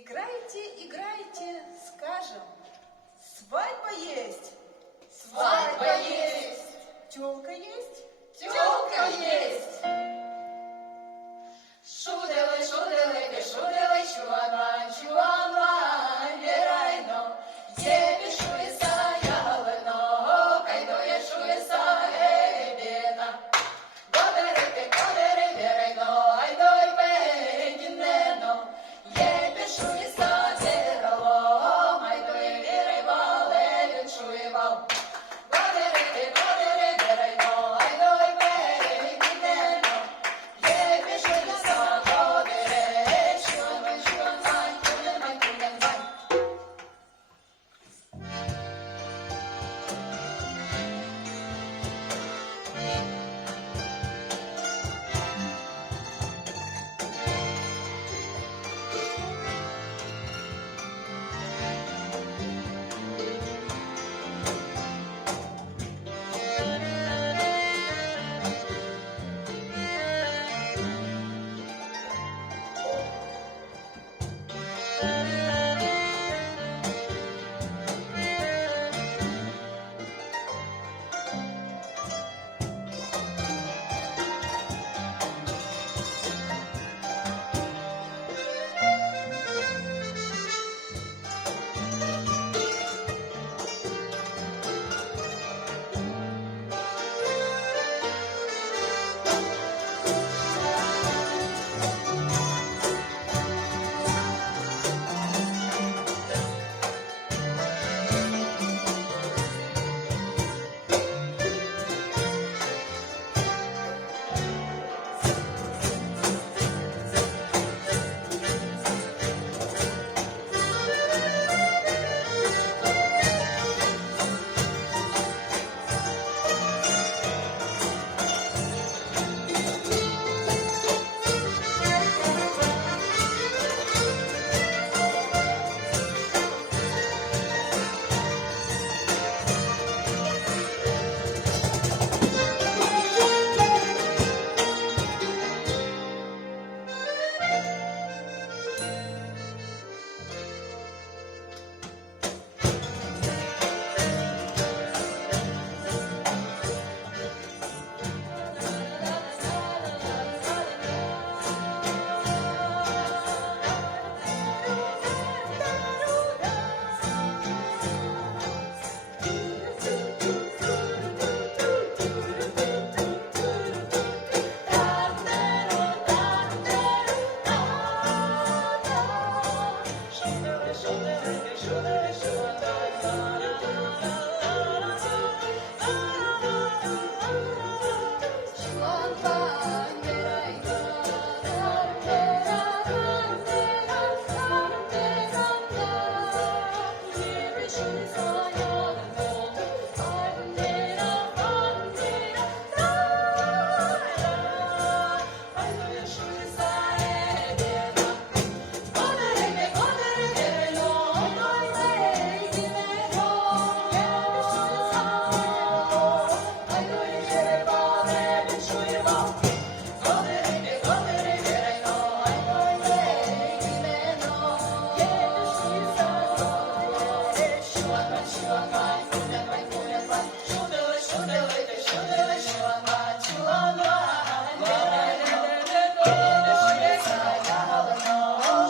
Играйте, играйте, скажем, свадьба есть. Свадьба есть. Тёлка есть. Тёлка есть. Шудели, шудели, шудели, чуанван, чуанван, вірайно, є пішується ялино, кайдо є шується ебіна. Кодери, вірайно, айдой пегінено, є пішується зірало, айдой вірай вале, відчуєвав. Кодери, вірайно, айдой пегінено, є пішується кодери, чуанван, чуанван, кулемай, кулемай.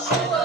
Шудели,